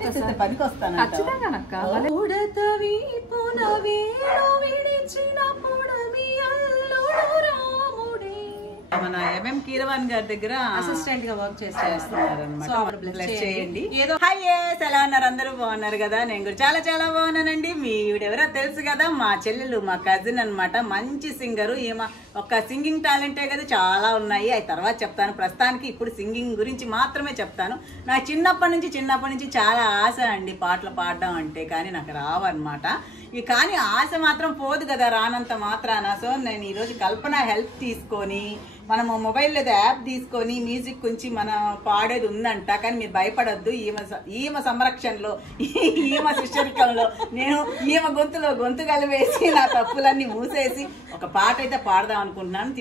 Practice చేస్తే పనికి వస్తాను ఖచ్చితంగానక్క. మన ఎంఎం కీరవాణి గారి దగ్గర అసిస్టెంట్ గా వర్క్ చేయండి. ఎలా ఉన్నారు? అందరూ బాగున్నారు కదా? నేను కూడా చాలా చాలా బాగున్నానండి. మీ ఎవరో తెలుసు కదా, మా చెల్లెలు, మా కజిన్ అన్నమాట. మంచి సింగరు. ఈమె ఒక సింగింగ్ టాలెంటే కదా, చాలా ఉన్నాయి. అవి తర్వాత చెప్తాను. ప్రస్తుతానికి ఇప్పుడు సింగింగ్ గురించి మాత్రమే చెప్తాను. నాకు చిన్నప్పటి నుంచి చాలా ఆశ అండి పాటలు పాడడం అంటే, కానీ నాకు రావన్నమాట. కానీ ఆశ మాత్రం పోదు కదా రానంత మాత్రాన. సో నేను ఈరోజు కల్పన హెల్ప్ తీసుకొని, మనము మొబైల్లో ఏదో యాప్ తీసుకొని మ్యూజిక్ గురించి మన పాడేది ఉందంట. కానీ మీరు భయపడొద్దు. ఈమె సంరక్షణలో, ఈమె శిష్యరికంలో నేను ఈమె గొంతు కలిపేసి నా తప్పులన్నీ మూసేసి ఒక పాట అయితే పాడదాం అనుకుంటున్నాను.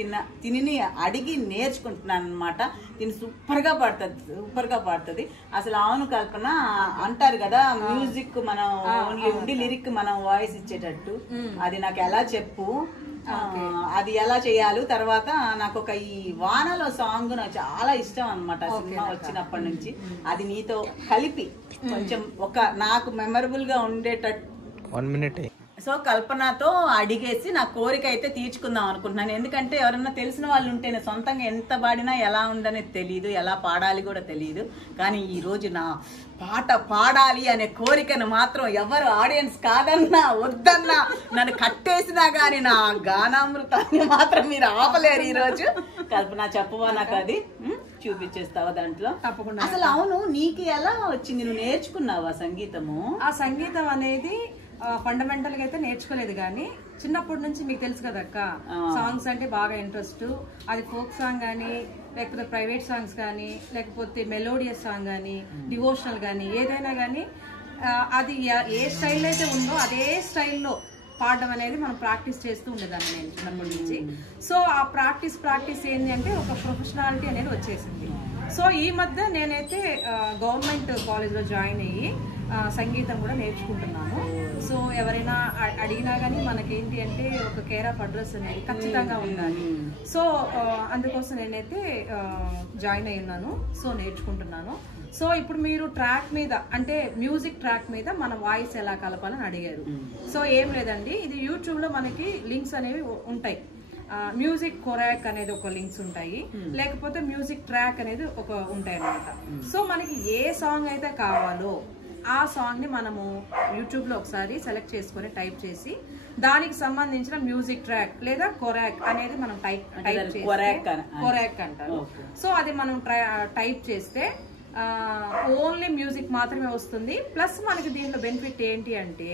తిని అడిగి నేర్చుకుంటున్నాను అనమాట. తిని సూపర్గా పాడుతుంది అసలు. అవును కల్పన, అంటారు కదా మ్యూజిక్ మనం ఓన్లీ ఉండి లిరిక్ మనం వాయిస్ ఇచ్చేటట్టు. అది నాకు ఎలా చెప్పు, అది ఎలా చేయాలి. తర్వాత నాకు ఒక ఈ వానలో సాంగ్ నాకు చాలా ఇష్టం అనమాట. సినిమా వచ్చినప్పటి నుంచి అది నీతో కలిపి కొంచెం నాకు మెమరబుల్ గా ఉండేటట్టు 1 minute. సో కల్పనతో అడిగేసి నా కోరిక అయితే తీర్చుకుందాం అనుకుంటున్నాను. ఎందుకంటే ఎవరన్నా తెలిసిన వాళ్ళు ఉంటేనే, సొంతంగా ఎంత పాడినా ఎలా ఉండనేది తెలియదు, ఎలా పాడాలి కూడా తెలియదు. కానీ ఈరోజు నా పాట పాడాలి అనే కోరికను మాత్రం ఎవరు ఆడియన్స్ కాదన్నా వద్దన్నా నన్ను కట్టేసినా కానీ నా గానామృతాన్ని మాత్రం మీరు ఆపలేరు ఈరోజు. కల్పన చెప్పవా నాకు అది చూపించేస్తావా దాంట్లో? తప్పకుండా. అసలు అవును, నీకు ఎలా వచ్చింది? నువ్వు నేర్చుకున్నావా సంగీతము? ఆ సంగీతం అనేది ఫండమెంటల్ గా అయితే నేర్చుకోలేదు, కానీ చిన్నప్పటి నుంచి మీకు తెలుసు కదా అక్క, సాంగ్స్ అంటే బాగా ఇంట్రెస్ట్. అది ఫోక్ సాంగ్ కానీ, లేకపోతే ప్రైవేట్ సాంగ్స్ కానీ, లేకపోతే మెలోడియస్ సాంగ్ కానీ, డివోషనల్ కానీ, ఏదైనా కానీ అది ఏ స్టైల్ అయితే ఉందో అదే స్టైల్లో పాడడం అనేది మనం ప్రాక్టీస్ చేస్తూ ఉండేదాన్ని నేను చిన్నప్పటి నుంచి. సో ఆ ప్రాక్టీస్ ఏంటి అంటే ఒక ప్రొఫెషనాలిటీ అనేది వచ్చేసింది. సో ఈ మధ్య నేనైతే గవర్నమెంట్ కాలేజ్లో జాయిన్ అయ్యి సంగీతం కూడా నేర్చుకుంటున్నాను. సో ఎవరైనా అడిగినా కానీ మనకేంటి అంటే ఒక కేర్ ఆఫ్ అడ్రస్ అనేది ఖచ్చితంగా ఉండాలి. సో అందుకోసం నేనైతే జాయిన్ అయి ఉన్నాను. సో నేర్చుకుంటున్నాను. సో ఇప్పుడు మీరు ట్రాక్ మీద, అంటే మ్యూజిక్ ట్రాక్ మీద మన వాయిస్ ఎలా కలపాలని అడిగారు. సో ఏం లేదండి, ఇది యూట్యూబ్లో మనకి లింక్స్ అనేవి ఉంటాయి. మ్యూజిక్ కొరాక్ అనేది ఒక లింక్స్ ఉంటాయి, లేకపోతే మ్యూజిక్ ట్రాక్ అనేది ఒక ఉంటాయి అన్నమాట. సో మనకి ఏ సాంగ్ అయితే కావాలో ఆ సాంగ్ ని మనము యూట్యూబ్ లో ఒకసారి సెలెక్ట్ చేసుకొని టైప్ చేసి దానికి సంబంధించిన మ్యూజిక్ ట్రాక్ లేదా కొరాక్ అనేది మనం టైప్ చేస్తే, కొరాక్ అంటారు. సో అది మనం టైప్ చేస్తే ఓన్లీ మ్యూజిక్ మాత్రమే వస్తుంది. ప్లస్ మనకి దీంట్లో బెనిఫిట్ ఏంటి అంటే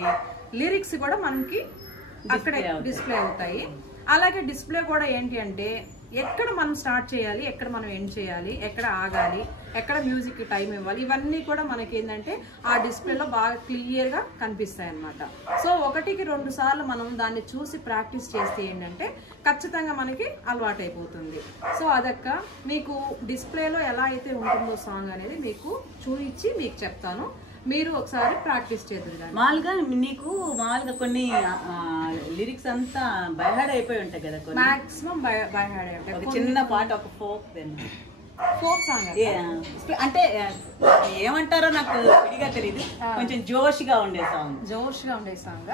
లిరిక్స్ కూడా మనకి అక్కడే డిస్ప్లే అవుతాయి. అలాగే డిస్ప్లే కూడా ఏంటి అంటే ఎక్కడ మనం స్టార్ట్ చేయాలి, ఎక్కడ మనం ఎండ్ చేయాలి, ఎక్కడ ఆగాలి, ఎక్కడ మ్యూజిక్ టైం ఇవ్వాలి, ఇవన్నీ కూడా మనకి ఏంటంటే ఆ డిస్ప్లేలో బాగా క్లియర్గా కనిపిస్తాయి అన్నమాట. సో 1-2 సార్లు మనం దాన్ని చూసి ప్రాక్టీస్ చేస్తే ఏంటంటే ఖచ్చితంగా మనకి అలవాటు అయిపోతుంది. సో అదక్క మీకు డిస్ప్లేలో ఎలా అయితే ఉంటుందో సాంగ్ అనేది మీకు చూపించి మీకు చెప్తాను. మీరు ఒకసారి ప్రాక్టీస్ చేద్దాం. మామూలుగా నీకు కొన్ని లిరిక్స్ అంతా బైహార్డ్ అయిపోయి ఉంటాయి కదా? మాక్సిమం బైహార్డ్ అయి ఉంటాయి. చిన్న పాట, ఒక ఫోక్ సాంగ్ అంటే ఏమంటారో నాకు విడిగా తెలియదు, కొంచెం జోష్గా ఉండే సాంగ్.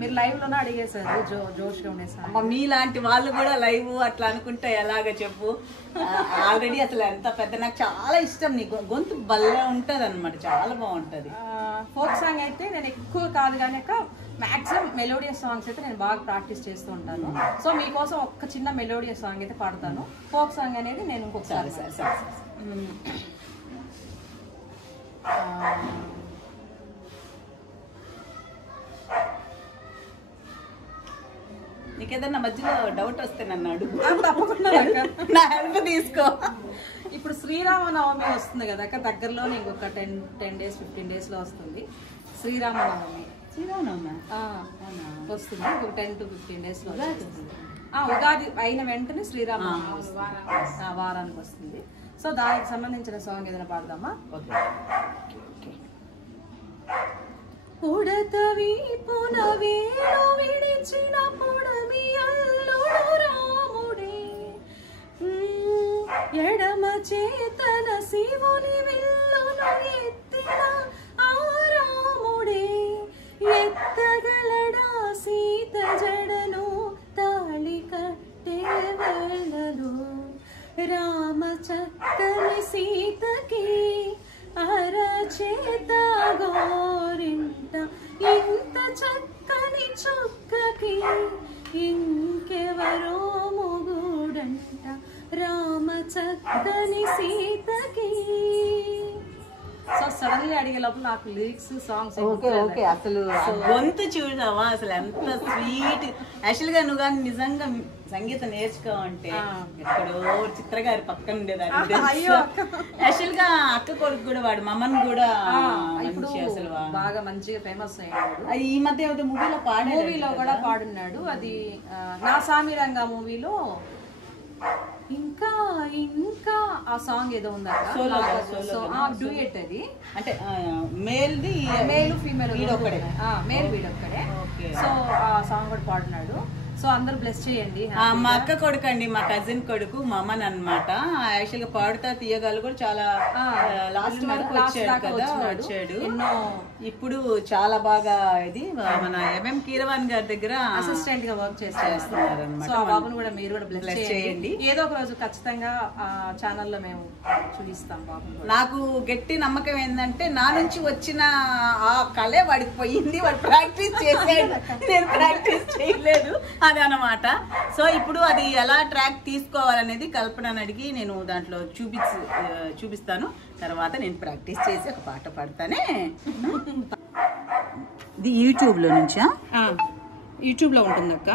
మీరు లైవ్ లోనే అడిగేసారు జోష్గా ఉండే సాంగ్. మీలాంటి వాళ్ళు కూడా లైవ్ అట్లా అనుకుంటే ఎలాగ చెప్పు? ఆల్రెడీ అసలు ఎంత పెద్ద, నాకు చాలా ఇష్టం. నీ గొంతు భలే ఉంటది అనమాట, చాలా బాగుంటది. ఫోక్ సాంగ్ అయితే నేను ఎక్కువ కాదు కానీ మాక్సిమం మెలోడియస్ సాంగ్స్ అయితే నేను బాగా ప్రాక్టీస్ చేస్తూ ఉంటాను. సో మీకోసం ఒక చిన్న మెలోడియస్ సాంగ్ అయితే పాడతాను. ఫోక్ సాంగ్ అనేది నేను ఇంకొకసారి నీకేదన్నా మధ్యలో డౌట్ వస్తే నన్ను అడుగు, తప్పకుండా నా హెల్ప్ తీసుకో. ఇప్పుడు శ్రీరామనవమి వస్తుంది కదా అక్క, దగ్గరలోనే ఇంకొక 10 days 15 days లో వస్తుంది శ్రీరామనవమి. వస్తుంది ఇంకొక 10 to 15 days లో ఉగాది అయిన వెంటనే శ్రీరామనవమి వారానికి వస్తుంది. సో దానికి సంబంధించిన సాంగ్ ఏదైనా పాడదామా? ఉడతవి పునవేలో విడిచిన పుడమి అల్లుడు రాముడే, ఎడమ చేతన శివుని విల్లును ఎత్తిన ఆ రాముడే ఎత్తగలడా సీత జడను తాళి కట్టే వేళలో రామ చక్కని సీతకి అరచేత గోరింట ఇంత చక్కని చుక్కకి ఇంకెవరో మొగుడంట రామ చక్కని సీతకి. సో సడన్లీ అడిగే లోపల నాకు లిరిక్స్ సాంగ్స్ ఓకే అసలు గొంతు చూడవా అసలు ఎంత స్వీట్. యాక్చువల్ గా నువ్వు కానీ నిజంగా సంగీతం నేర్చుకోవంటే ఎక్కడో చిత్రగారి పక్కన ఉండేదాన్ని. యాక్చువల్ గా అక్క కొడుకు కూడా వాడు మమ్మన్ కూడా అసలు బాగా మంచిగా ఫేమస్ అయ్యాడు. ఈ మధ్య మూవీలో కూడా పాడున్నాడు. అది నా సామిరంగా మూవీలో ఇంకా ఇంకా ఆ సాంగ్ ఏదో ఉందా డూయట్. అది అంటే మేల్ ఫీమేల్ వీడొక్కడే. సో ఆ సాంగ్ కూడా పాడున్నాడు. సో అందరూ బ్లెస్ చేయండి. మా అక్క కొడుకు అండి, మా కజిన్ కొడుకు మమన్ అన్నమాట. యాక్చువల్ గా పాడుతా తీయగాలు కూడా చాలా లాస్ట్ వరకు వచ్చాడు. ఇప్పుడు చాలా బాగా ఇది మన ఎంఎం కీరవాణి గారి దగ్గర అసిస్టెంట్ గా వర్క్ చేస్తున్నారు అనమాట. ఆ బాబును కూడా మీరు కూడా బ్లెస్ చేయండి. ఏదో ఒక రోజు ఖచ్చితంగా ఆ ఛానల్లో మేము చూపిస్తాం బాబు. నాకు గట్టి నమ్మకం ఏంటంటే నా నుంచి వచ్చిన ఆ కళే వాడికి పోయింది. వాడు ప్రాక్టీస్ చేసాడు, నేను ప్రాక్టీస్ చేయలేదు అది అన్నమాట. సో ఇప్పుడు అది ఎలా ట్రాక్ తీసుకోవాలనేది కల్పనని అడిగి నేను దాంట్లో చూపిస్తాను. తర్వాత నేను ప్రాక్టీస్ చేసి ఒక పాట పాడతానే. ఇది యూట్యూబ్ లో నుంచా? యూట్యూబ్ లో ఉంటుంది అక్క.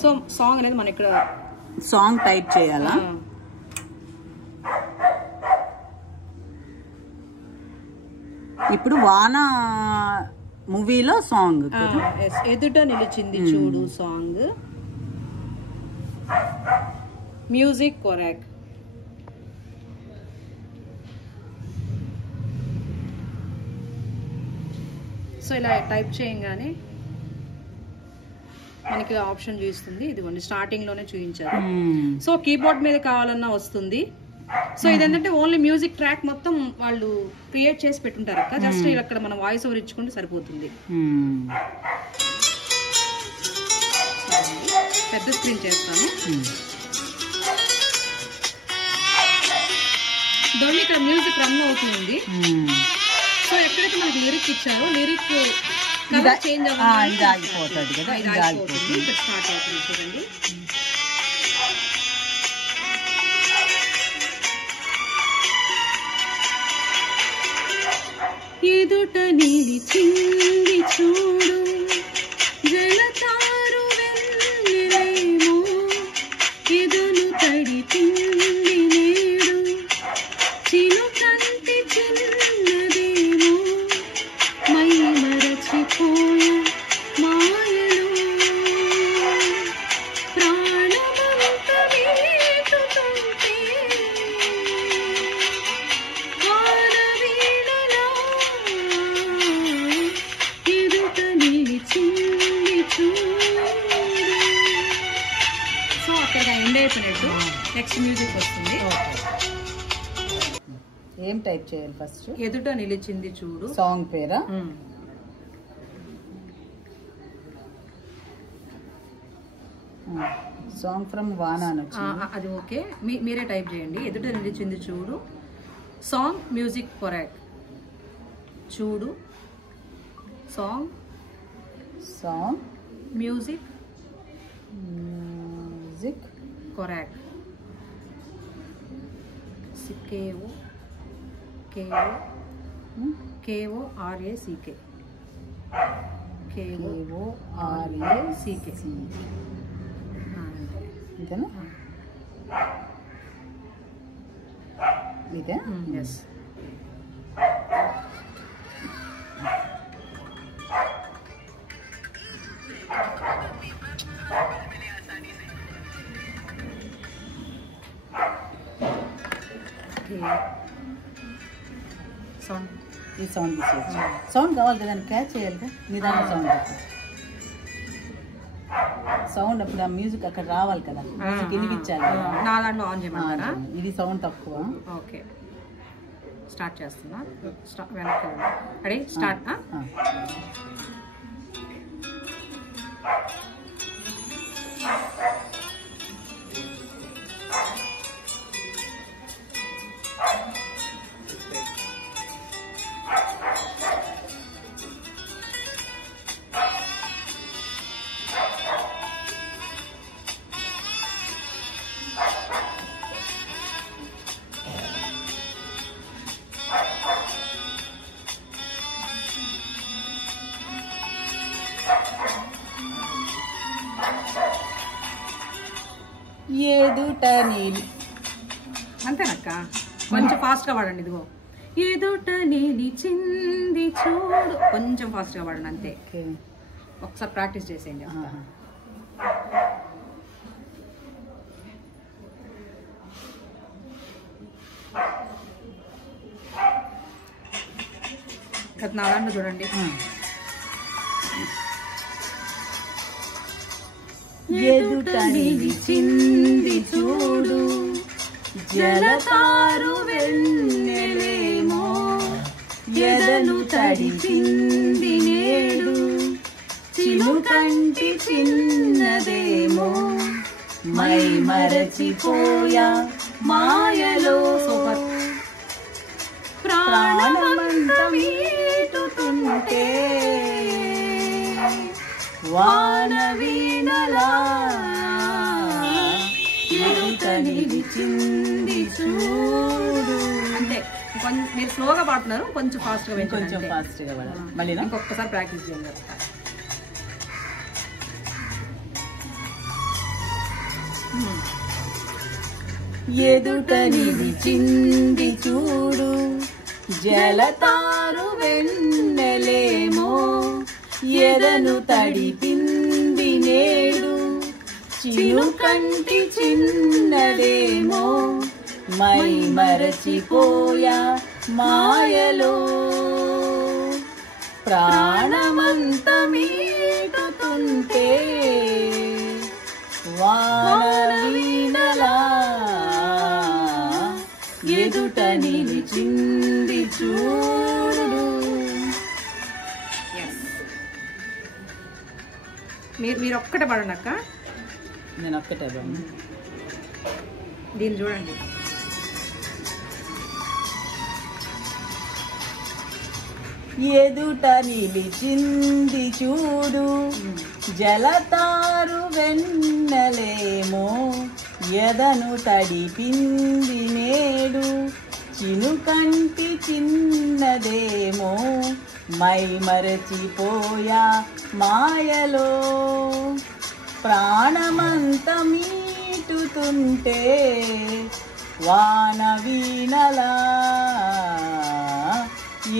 సో సాంగ్ అనేది మనం ఇక్కడ సాంగ్ టైప్ చేయాలా? ఇప్పుడు వాన మూవీలో సాంగ్ ఎదుట నిలిచింది చూడు సాంగ్. మ్యూజిక్ కొరాక్. సో ఇలా టైప్ చేయగానే మనకి ఆప్షన్ చూపిస్తుంది. ఇదిగోండి స్టార్టింగ్ లోనే చూపించారు. సో కీబోర్డ్ మీద కావాలన్నా వస్తుంది. సో ఇదేంటంటే ఓన్లీ మ్యూజిక్ ట్రాక్ మొత్తం వాళ్ళు క్రియేట్ చేసి పెట్టుంటారు అక్క. జస్ట్ అక్కడ మనం వాయిస్ ఓవర్ ఇచ్చుకుంటే సరిపోతుంది. పెద్ద స్క్రీన్ చేస్తాను. దాన్ని ఇక్కడ మ్యూజిక్ రన్ అవుతుంది. సో ఎక్కడైతే మనకి లిరిక్ ఇచ్చారో లిరిక్ కలర్ చేంజ్ అయిపోతుంది కదా, ఇది ఆగిపోతుంది. ఇక్కడ స్టార్ట్ అవుతుంది చూడండి. ఎదుట నిలిచింది చూడు జలతారు వెన్నెలేమో ఎదును తడిపింది నేడు చినుకంటి చిన్నదేమో మై మరచిపోయే మాయలు ప్రాణమంత వీటుతుంటే నెక్స్ట్ మ్యూజిక్ వస్తుంది. ఏం టైప్ చేయాలి ఫస్ట్? ఎదుట నిలిచింది చూడు సాంగ్ పేరా? సాంగ్ ఫ్రమ్ వానా. అది ఓకే, మీరే టైప్ చేయండి. ఎదుట నిలిచింది చూడు సాంగ్ మ్యూజిక్ కొరాక్. చూడు సాంగ్ మ్యూజిక్ కొరాక్. KORACK. ఇదేనా? ఇదే? ఎస్. సౌండ్ ఈ సౌండ్ తీసేయచ్చు. సౌండ్ కావాలి కదా, క్యాచ్ చేయాలి కదా, నిదాన సౌండ్. సౌండ్ అప్పుడు ఆ మ్యూజిక్ అక్కడ రావాలి కదా, మ్యూజిక్ వినిపించాలి కదా. నా దాంట్లో ఆన్ చేయమంటారా? ఇది సౌండ్ తక్కువ. ఓకే, స్టార్ట్ చేస్తున్నా. వెనక్కి రెడీ, స్టార్ట్. ఎదుట నీలి, అంతేనక్క, కొంచెం ఫాస్ట్గా పాడండి. ఇదిగో ఎదుట నిలిచింది చూడు, కొంచెం ఫాస్ట్గా పాడండి అంతే. ఒకసారి ప్రాక్టీస్ చేసేయండి. నా దాంట్లో చూడండి. ఎదుట నిలిచింది చూడు, జలతారు వెన్నెలేమో, ఎదను తడిపింది నేడు, చిలుకంటి చిన్నదేమో, మై మరచిపోయా మాయలో, ప్రాణమంత మీటుతుంటే వాన వీణలా ఎదుట నిలిచింది చూడు. అంతే, మీరు స్లోగా పాడుతున్నారు, కొంచెం ఫాస్ట్గా, కొంచెం ఫాస్ట్గా పాడాలి. మళ్ళీ ఇంకొకసారి ప్రాక్టీస్ చేయండి. ఎదుట నిలిచింది చూడు, జలతారు వెన్నెలేమో, ఎదను తడిపింది నేడు, చిలుకంటి చిన్నదేమో, మై మరచిపోయా మాయలో, ప్రాణమంత మీటుతుంటే వాన వీణలా ఎదుట నిలిచింది చూడు. మీరు ఒక్కటే పాడండి అక్క. నేను ఒక్కటే బాగుంది. దీన్ని చూడండి. ఎదుట నిలిచింది చూడు, జలతారు వెన్నెలేమో, ఎదను తడిపింది నేడు, చినుకంటి చిన్నదేమో, మై మరచిపోయా మాయలో, ప్రాణమంత మీటుతుంటే వాన వీణలా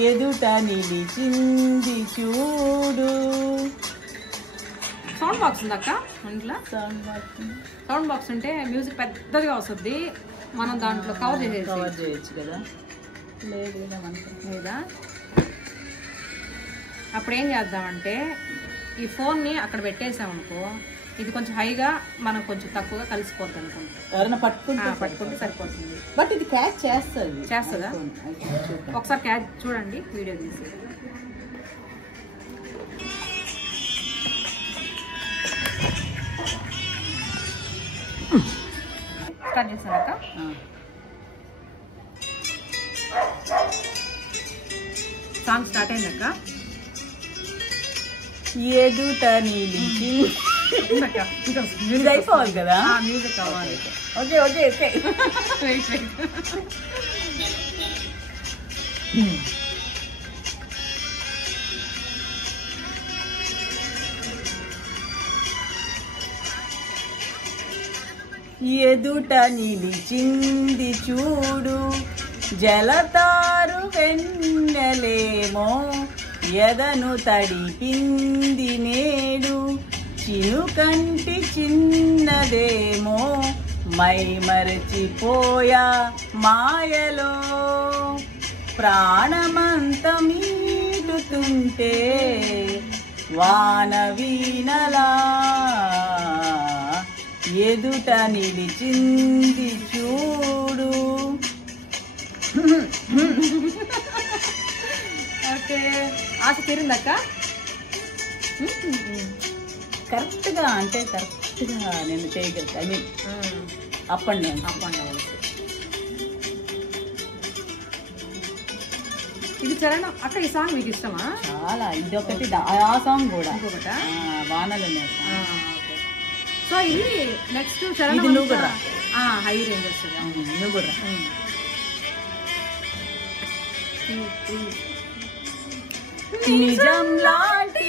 ఎదుట నిలిచింది చూడు. సౌండ్ బాక్స్ ఉంది అక్క ఇంట్లో. సౌండ్ బాక్స్ ఉంటే మ్యూజిక్ పెద్దదిగా వస్తుంది, మనం దాంట్లో కవర్ చేయొచ్చు కదా. లేదా అప్పుడు ఏం చేద్దామంటే ఈ ఫోన్ని అక్కడ పెట్టేసామనుకో, ఇది కొంచెం హైగా మనం కొంచెం తక్కువగా కలిసిపోద్ది అనుకుంటా. ఎవరైనా పట్టుకుంటే సరిపోతుంది. బట్ ఇది క్యాచ్ చేస్తుందా? ఒకసారి క్యాచ్ చూడండి, వీడియో తీసి. స్టార్ట్ చేస్తాను అక్క. సాంగ్ స్టార్ట్ అయింది అక్క. ఎదుట నిలిచి అయిపోవాలి కదా, మ్యూజిక్ కావాలి. Okay okay okay. ఎదుట నిలిచింది చూడు, జలతారు వెన్నెలేమో, ఎదను తడిపింది నేడు, చినుకంటి చిన్నదేమో, మై మరచిపోయా మాయలో, ప్రాణమంత మీటుతుంటే వాన వీణలా ఎదుట నిలిచింది చూడు. ఓకే, ఆశ తీరిందక్క. కరెక్ట్గా అంటే కరెక్ట్గా నేను చేయగలుగుతా. I mean up and down. ఇది చరణం అక్క. ఈ సాంగ్ మీకు ఇష్టమా? చాలా. ఇదొకటి, ఆ సాంగ్ కూడా ఇంకొకట వానలు. సో ఇది నెక్స్ట్ చరణం. ఇది నువ్వు కూడా హై రేంజ్ వస్తుంది. నువ్వు కూడా నిజం లాంటి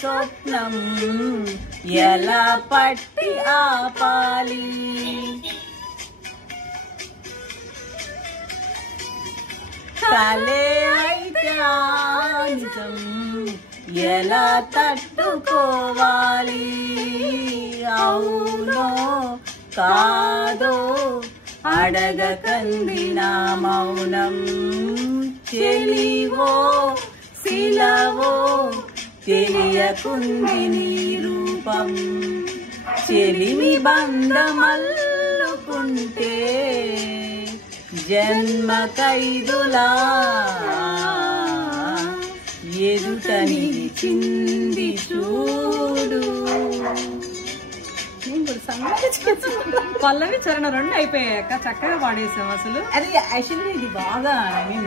స్వప్నం ఎలా పట్టి ఆపాలి, కలే అయితే నిజం ఎలా తట్టుకోవాలి, అవునో కాదో అడగకంది నా మౌనం, చెలివో శిలవో తెలియకుంది నీ రూపం, చెలిమి బంధమల్లుకుంటే జన్మ ఖైదులా ఎదుట నిలిచింది చూడు. పల్లవి చరణం రెండు అయిపోయాక చక్కగా పాడేసాం అసలు. అది యాక్చువల్లీ ఇది బాగా ఐ మీన్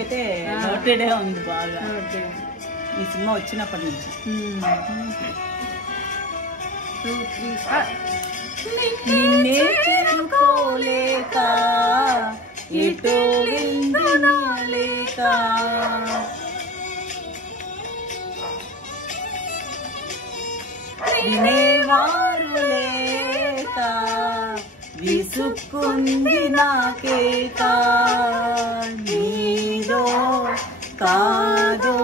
అయితే నోటెడే ఉంది బాగా ఈ సినిమా వచ్చినప్పటి నుంచి. నిన్నే చేరుకోలేక ఎటో వెళ్ళలేక వినేవారు లేక విసుక్కుంది నాకేక, నీదో కాదో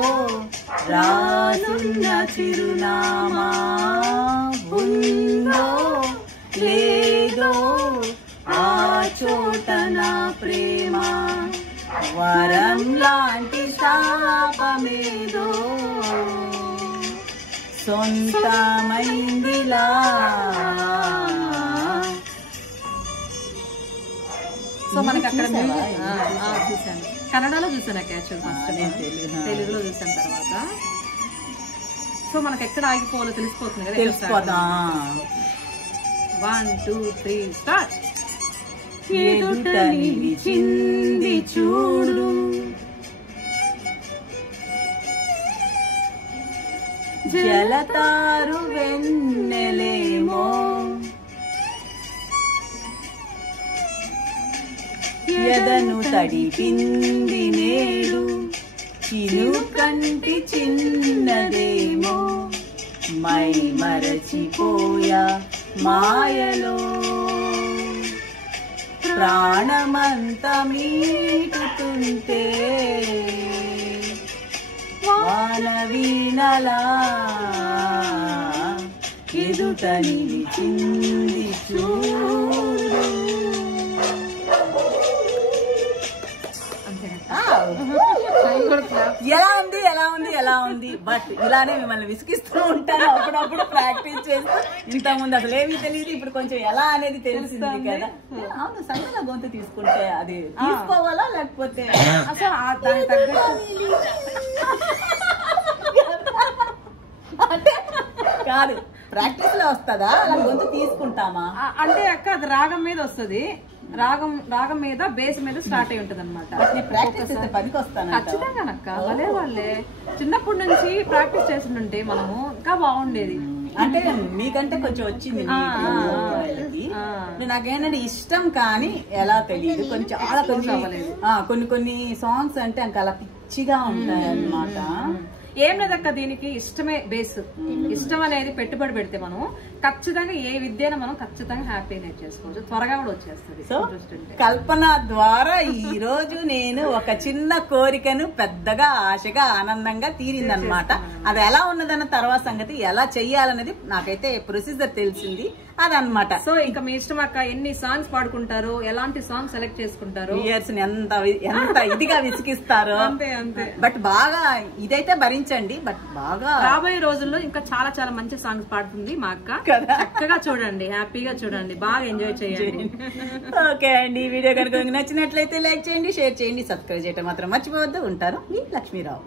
రాసున్న చిరునామా, ఉందో లేదో ఆ చోట నా ప్రేమ, వరం లాంటి శాపమేదో సొంతమైందిలా. సో మనకి అక్కడ చూసాను, కన్నడలో చూసాను యాక్చువల్ ఫస్ట్, తెలుగులో చూసాను తర్వాత. సో మనకి ఎక్కడ ఆగిపోవాలో తెలిసిపోతుంది కదా. తెలిసిపోతా. 1 2 3 స్టార్ట్. ఎదుట నిలిచింది చూడు, జలతారు వెన్నెలేమో ఎదను తడిపింది నేడు, చినుకంటి చిన్నదేమో మై మరచిపోయా మాయలో, ప్రాణమంతా మీటుతుంటే వాన వీణలా ఎదుట నిలిచింది చూడు. ఎలా ఉంది ఎలా ఉంది ఎలా ఉంది. బట్ ఇలానే మిమ్మల్ని విసిగిస్తూ ఉంటాను అప్పుడప్పుడు ప్రాక్టీస్ చేస్తూ. ఇంతకుముందు అసలు ఏమీ తెలియదు, ఇప్పుడు కొంచెం ఎలా అనేది తెలిసింది కదా. అవును, సన్నగా గొంతు తీసుకుంటే అది తీసుకోవాలా లేకపోతే అసలు దానికి తగ్గట్టు అంటే కాదు, ప్రాక్టీస్ లో వస్తుందా అలా గొంతు తీసుకుంటామా? అంటే అక్క అది రాగం మీద వస్తుంది, రాగం మీద బేస్ మీద స్టార్ట్ అయి ఉంటది అనమాట. ప్రాక్టీస్ చేస్తే పనికి వస్తాను ఖచ్చితంగా అక్క. భలే వాళ్ళే చిన్నప్పటి నుంచి ప్రాక్టీస్ చేస్తుంటే మనము ఇంకా బాగుండేది. అంటే మీకంటే కొంచెం వచ్చింది. నాకేంటంటే ఇష్టం కానీ ఎలా తెలియదు, కొంచెం చాలా కొన్ని కొన్ని సాంగ్స్ అంటే ఇంకా అలా పిచ్చిగా ఉంటాయి అన్నమాట. ఏం లేదక్క, దీనికి ఇష్టమే బేస్. ఇష్టం అనేది పెట్టుబడి పెడితే మనం ఖచ్చితంగా ఏ విద్యను మనం ఖచ్చితంగా హ్యాపీ నేర్చేసుకోవచ్చు, త్వరగా కూడా వచ్చేస్తుంది. సో కల్పన ద్వారా ఈ రోజు నేను ఒక చిన్న కోరికను పెద్దగా ఆశగా ఆనందంగా తీరిందనమాట. అది ఎలా ఉన్నదన్న తర్వాత సంగతి, ఎలా చెయ్యాలనేది నాకైతే ప్రొసీజర్ తెలిసింది అదనమాట. సో ఇంకా మీ ఇష్టం అక్క, ఎన్ని సాంగ్స్ పాడుకుంటారు, ఎలాంటి సాంగ్ సెలెక్ట్ చేసుకుంటారు, ఇయర్స్ ఎంత ఇదిగా విసిగిస్తారో అంతే అంతే. బట్ బాగా ఇదైతే భరించండి. బట్ బాగా రాబోయే రోజుల్లో ఇంకా చాలా చాలా మంచి సాంగ్స్ పాడుతుంది మా అక్క. చక్కగా చూడండి, హ్యాపీగా చూడండి, బాగా ఎంజాయ్ చేయండి. ఓకే అండి, ఈ వీడియో కనుక నచ్చినట్లయితే లైక్ చేయండి, షేర్ చేయండి, సబ్స్క్రైబ్ చేయడం మాత్రం మర్చిపోవద్దు. ఉంటారు మీ లక్ష్మీరావు.